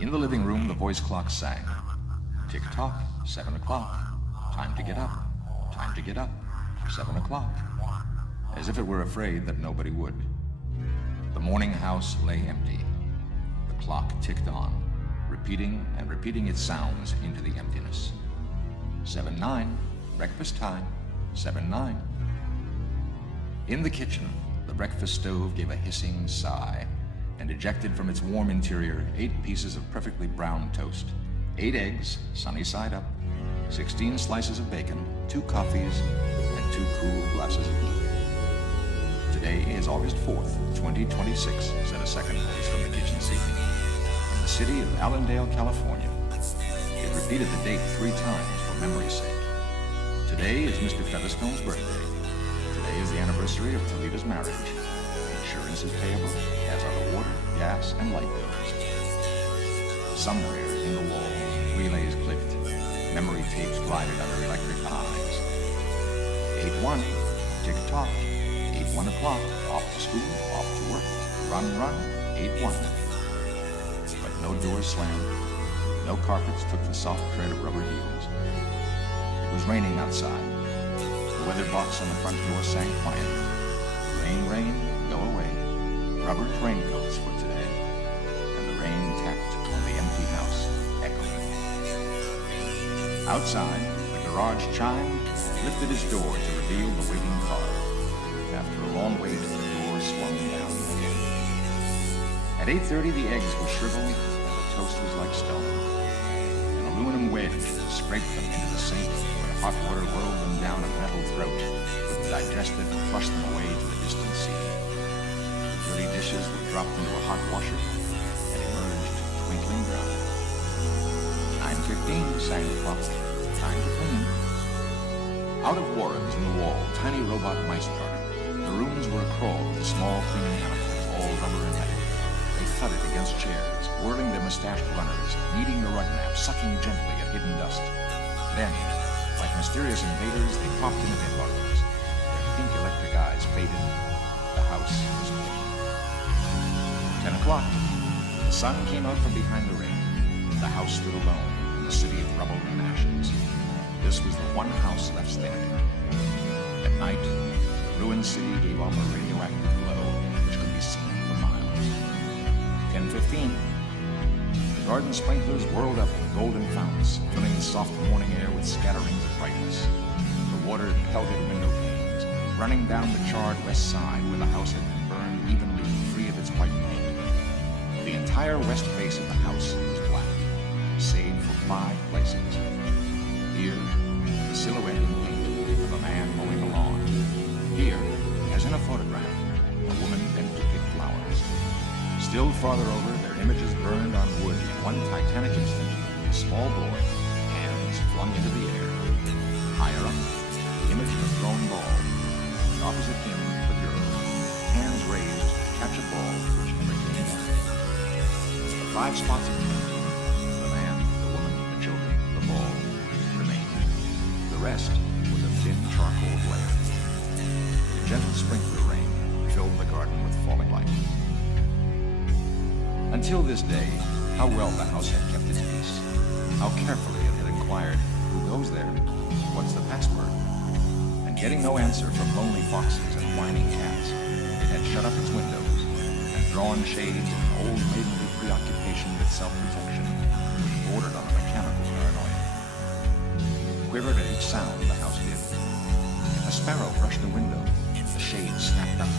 In the living room, the voice clock sang. Tick-tock, 7 o'clock. Time to get up. Time to get up. 7 o'clock. As if it were afraid that nobody would. The morning house lay empty. The clock ticked on, repeating and repeating its sounds into the emptiness. 7-9, breakfast time. 7-9. In the kitchen, the breakfast stove gave a hissing sigh and ejected from its warm interior 8 pieces of perfectly brown toast, 8 eggs, sunny side up, 16 slices of bacon, 2 coffees, and 2 cool glasses of tea. Today is August 4th, 2026, said a second voice from the kitchen ceiling. In the city of Allendale, California. It repeated the date 3 times for memory's sake. Today is Mr. Featherstone's birthday. Today is the anniversary of Toledo's marriage. Insurance is payable, as are the water, gas, and light bills. Somewhere in the wall, relays clicked. Memory tapes glided under electric eyes. 8-1, tick-tock. 8-1 o'clock, off to school, off to work. Run, run, 8-1. But no doors slammed. No carpets took the soft tread of rubber heels. It was raining outside. The weather box on the front door sang quietly. Rain, rain, go away. Rubber raincoats for today. And the rain tapped on the empty house, echoing. Outside, the garage chimed, lifted its door to reveal the waiting car. After a long wait, the door swung down again. At 8:30, the eggs were shriveled and the toast was like stone. An aluminum wedge scraped them into the sink where hot water whirled them down a metal throat that digested and flushed them away to the distant sea. The dirty dishes were dropped into a hot washer and emerged twinkling dry. 9:15, sang the clock. Time to clean. Out of warrens in the wall, tiny robot mice darted. The rooms were a crawl with small cleaning animals, all rubber and metal. They thudded against chairs, whirling their mustached runners, kneading the rug nap, sucking gently at hidden dust. Then, like mysterious invaders, they popped into their buttons. Their pink electric eyes faded. The house was clean. 10 o'clock. The sun came out from behind the rain. The house stood alone in the city of rubble and ashes. This was the one house left standing. At night, the ruined city gave off a radioactive glow which could be seen for miles. 10:15. The garden sprinklers whirled up in golden fountains, filling the soft morning air with scatterings of brightness. The water pelted window panes, running down the charred west side where the house had been burned evenly free of its white paint. The entire west face of the house was black, save for 5 places. Here, the silhouette in paint of a man mowing a lawn. Here, as in a photograph, a woman bent to pick flowers. Still farther over, their images burned on wood in one titanic instant. A small boy, hands flung into the air. Higher up, the image of a thrown ball. And opposite him, the girl, hands raised to catch a ball which never came down. The 5 spots of paint, the man, the woman, the children, the ball, remained. The rest was a thin charcoal glare. The gentle sprinkler rain filled the garden with falling light. Until this day, how well the house had kept its peace. How carefully it had inquired, who goes there? What's the password? And getting no answer from lonely foxes and whining cats, it had shut up its windows and drawn shades in an old maidenly preoccupation with self-protection, which bordered on a mechanical paranoia. It quivered at each sound the house did. If a sparrow brushed the window, the shades snapped up.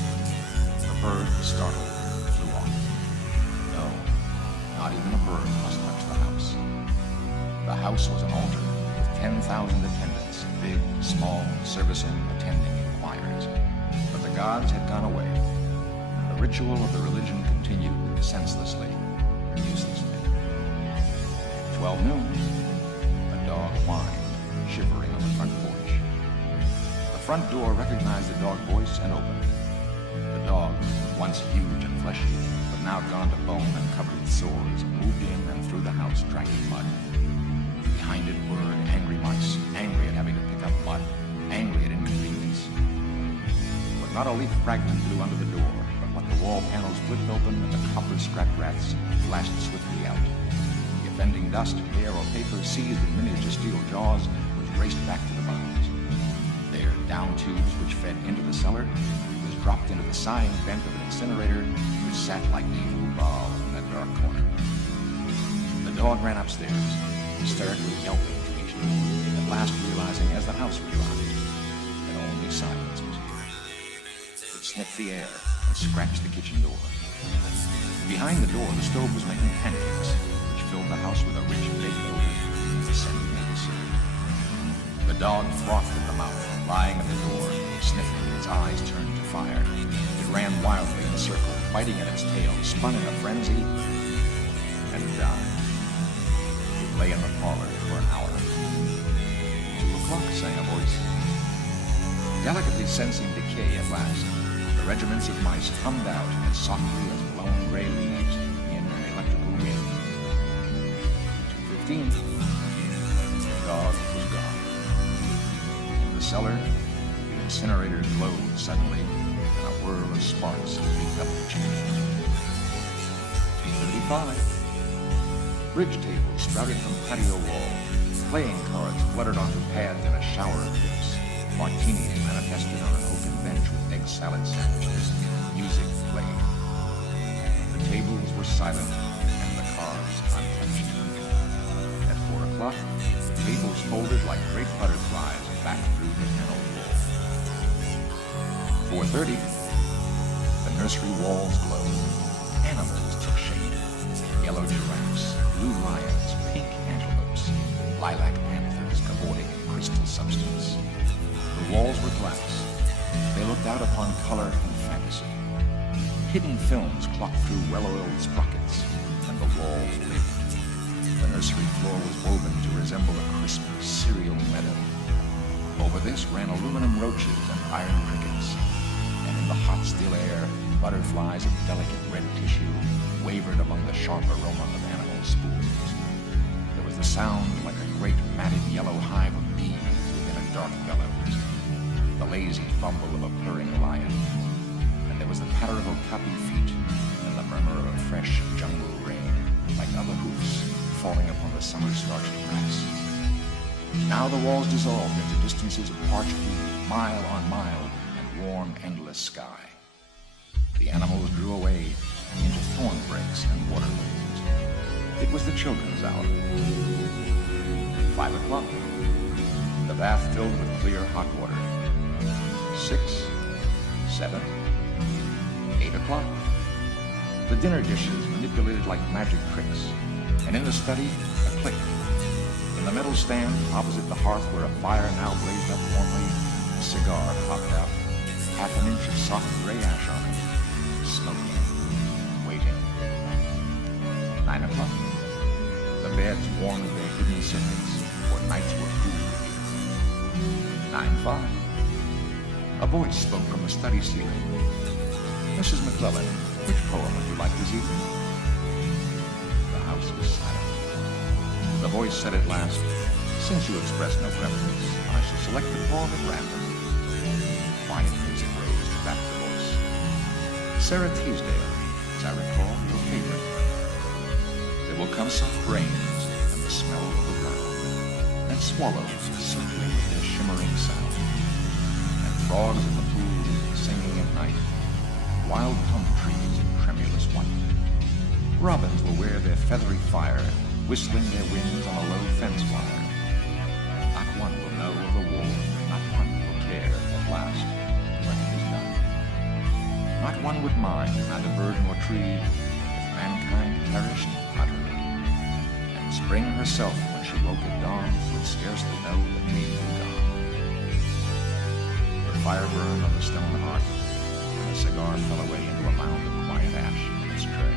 The bird, startled, flew off. No, not even a bird must touch the house. The house was an altar with 10,000 attendants, big, small, servicing, attending in choirs. But the gods had gone away, and the ritual of the religion continued senselessly, uselessly. 12 noon. A dog whined, shivering on the front porch. The front door recognized the dog voice and opened. The dog, once huge and fleshy, but now gone to bone and covered with sores, moved in and through the house, dragging mud. Behind it whirred angry mice, angry at having to pick up mud, angry at inconvenience. But not a leaf fragment flew under the door, but what The wall panels flipped open and the copper scrap rats flashed swiftly out. The offending dust, hair, or paper seized in miniature steel jaws was raced back to the bones. Their down tubes, which fed into the cellar, was dropped into the sighing vent of an incinerator which sat like evil Baal in that dark corner. The dog ran upstairs, hysterically yelping to each other, at last realizing as the house realized that only silence was here. It sniffed the air and scratched the kitchen door. Behind the door, the stove was making pancakes, which filled the house with a rich baked odor and the scent of maple syrup. The dog frothed at the mouth, lying at the door, sniffing, its eyes turned to fire. It ran wildly in a circle, biting at its tail, spun in a frenzy, and died. It lay in the parlor for an hour. 2 o'clock, sang a voice. Delicately sensing decay at last, the regiments of mice hummed out as softly as blown gray leaves in an electrical wind. 2:15. The dog was gone. In the cellar, the incinerator glowed suddenly, and a whirl of sparks leaped up the chimney. 2:35. Bridge tables sprouted from patio walls. Playing cards fluttered onto pads in a shower of tips. Martinis manifested on an open bench with egg salad sandwiches. Music played. The tables were silent and the cards untouched. At 4 o'clock, tables folded like great butterflies back through the paneled wall. 4:30, the nursery walls glowed. Animals took shape. Yellow giraffes, blue lions, pink antelopes, lilac panthers cavorting in crystal substance. The walls were glass. They looked out upon color and fantasy. Hidden films clocked through well-oiled sprockets, and the walls lived. The nursery floor was woven to resemble a crisp cereal meadow. Over this ran aluminum roaches and iron crickets, and in the hot, still air, butterflies of delicate red tissue wavered among the sharp aroma of animal spools. There was the sound like a great matted yellow hive of bees within a dark bellows, the lazy bumble of a purring lion, and there was the patter of okapi feet and the murmur of fresh jungle rain like other hoofs falling upon the summer-starched grass. Now the walls dissolved into distances of parched green, mile on mile, and warm, endless sky. The animals drew away into thorn breaks and water lanes. It was the children's hour. 5 o'clock. The bath filled with clear hot water. 6, 7, 8 o'clock. The dinner dishes manipulated like magic tricks. And in the study, a click. In the metal stand, opposite the hearth where a fire now blazed up warmly, a cigar popped out, half an inch of soft gray ash on it, smoking, waiting. 9 o'clock. The beds warmed their hidden circuits, for nights were cool here. 9:05. A voice spoke from the study ceiling. Mrs. McClellan, which poem would you like this evening? The house was silent. The voice said at last, since you express no preference, I shall select the poem at random. Quiet music rose to back the voice. Sarah Teasdale, as I recall, your favorite. There will come soft rains and the smell of the ground, and swallows circling with their shimmering sound, and frogs in the pool singing at night, wild plum trees in tremulous white. Robins will wear their feathery fire, whistling their winds on a low fence wire. Not one will know of the war, not one will care at last when it is done. Not one would mind, neither bird nor tree, if mankind perished utterly. And spring herself, when she woke at dawn, would scarcely know that we were gone. The fire burned on the stone hearth, and the cigar fell away into a mound of quiet ash on its tray.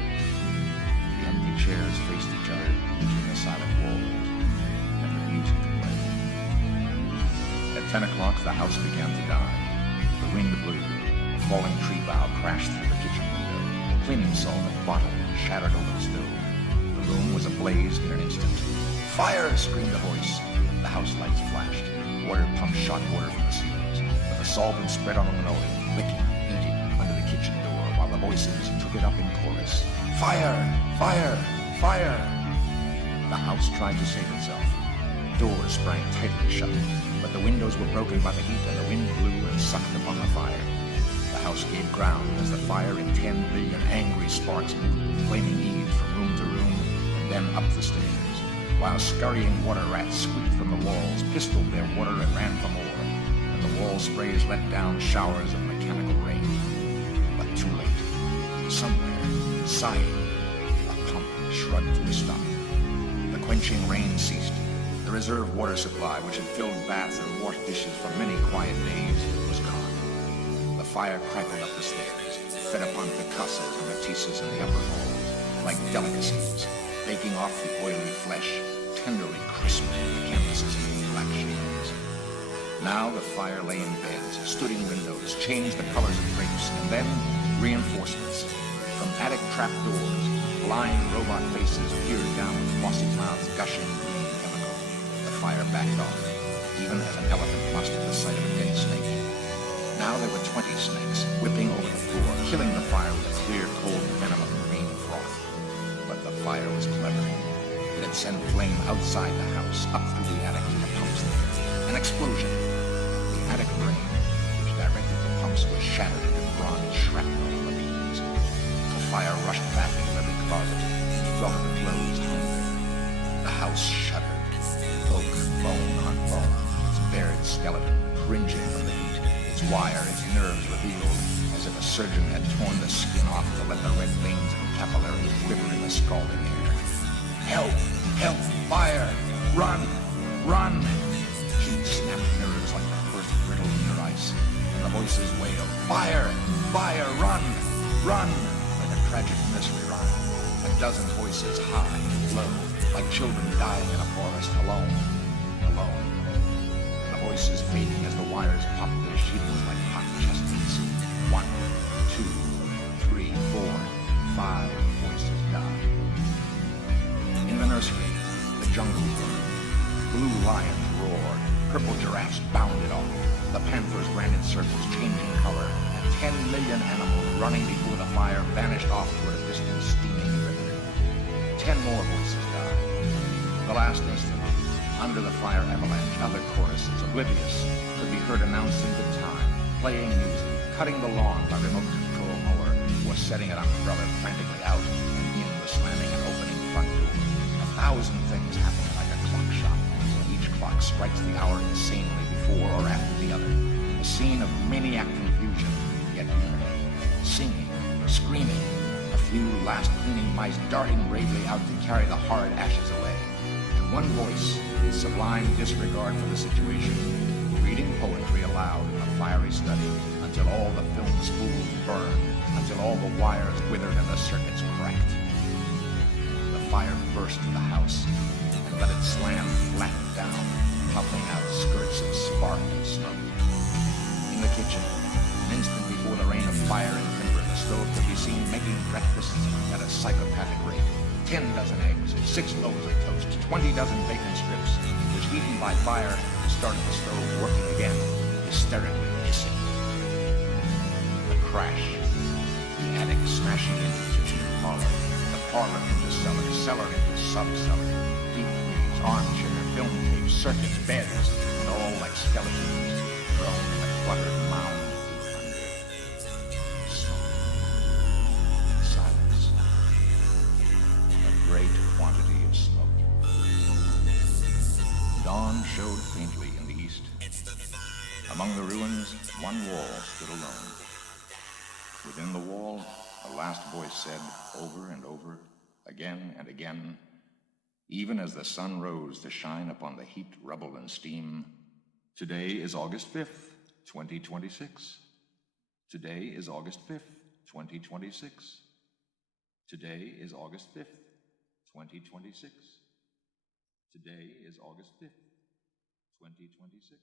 The empty chairs faced each other between the silent walls, and the music played. At 10 o'clock, the house began to die. The wind blew. A falling tree bough crashed through the kitchen window. Cleaning salt and bottle shattered over the stove. The room was ablaze in an instant. Fire! Screamed a voice. The house lights flashed. Water pumps shot water from the ceilings. But the solvent spread on the linoleum, licking, eating under the kitchen door, while the voices took it up in chorus. Fire! Fire! Fire! The house tried to save itself. Doors sprang tightly shut, but the windows were broken by the heat and the wind blew and sucked upon the fire. The house gave ground as the fire in 10 billion angry sparks moved, flaming eaves from room to room and then up the stairs, while scurrying water rats squeaked from the walls, pistoled their water and ran for more, and the wall sprays let down showers of mechanical rain. But too late. Somewhere, sighing, a pump shrugged to a stop. The quenching rain ceased. The reserve water supply, which had filled baths and washed dishes for many quiet days, was gone. The fire crackled up the stairs, fed upon Picassos and Matisses in the upper halls, like delicacies, baking off the oily flesh, tenderly crisping the canvases and black shades. Now the fire lay in beds, stood in windows, changed the colors of drapes, and then reinforcements. From attic trapdoors, blind robot faces peered down with faucet mouths gushing green chemical. The fire backed off, even as an elephant must at the sight of a dead snake. Now there were 20 snakes whipping over the floor, killing the fire with a clear, cold venom of green froth. But the fire was clever. It had sent flame outside the house, up through the attic to the pumps there. An explosion. The attic brain, which directed the pumps, was shattered into bronze shrapnel on the beams. The fire rushed back into every closet and felt the clothes hung there. The house shuddered. Oak, bone on bone, its bared skeleton cringing from the heat, its wire, its nerves revealed, as if a surgeon had torn the skin off to let the red veins and capillaries quiver in the scalding air. Help! Help! Fire! Run! Run! Heat snapped nerves like the first brittle near ice, and the voices wailed, Fire! Fire! Run! Run! Like a tragic nursery rhyme. A dozen voices high, low, like children dying in a forest, alone, alone. And the voices fading as the wires popped their sheathings like hot chestnuts. 1, 2, 3, 4, 5 voices died. In the nursery, the jungle burned. Blue lions roared. Purple giraffes bounded off. The panthers ran in circles, changing color. And 10 million animals running before the fire vanished off toward a distant steaming river. 10 more voices died. The last instant, under the fire avalanche, other choruses, oblivious, could be heard announcing the time, playing music, cutting the lawn by remote control mower, or setting an umbrella frantically out and in the slamming and opening front door. 1,000 things happen like a clock shop. Each clock strikes the hour insanely before or after the other. A scene of maniac confusion, yet unity. Singing, screaming, a few last cleaning mice darting bravely out to carry the horrid ashes away. And one voice, in sublime disregard for the situation, reading poetry aloud in a fiery study until all the film spools burned, until all the wires withered and the circuits cracked. The fire burst in the house and let it slam flat down, puffing out skirts of spark and smoke. In the kitchen, an instant before the rain of fire and timber, the stove could be seen making breakfasts at a psychopathic rate. 10 dozen eggs, 6 loaves of toast, 20 dozen bacon strips, which heated by fire started the stove working again, hysterically hissing. The crash, the attic smashing into kitchen and parlor into cellar, cellar into sub-cellar, deep freeze, armchair, film tape, circuits, beds, and all like skeletons, thrown in a cluttered mound deep under. Smoke and silence. A great quantity of smoke. Dawn showed faintly in the east. Among the ruins, one wall stood alone. Within the wall, a last voice said over and over, again and again, even as the sun rose to shine upon the heaped rubble and steam, today is August 5th, 2026. Today is August 5th, 2026. Today is August 5th, 2026. Today is August 5th, 2026.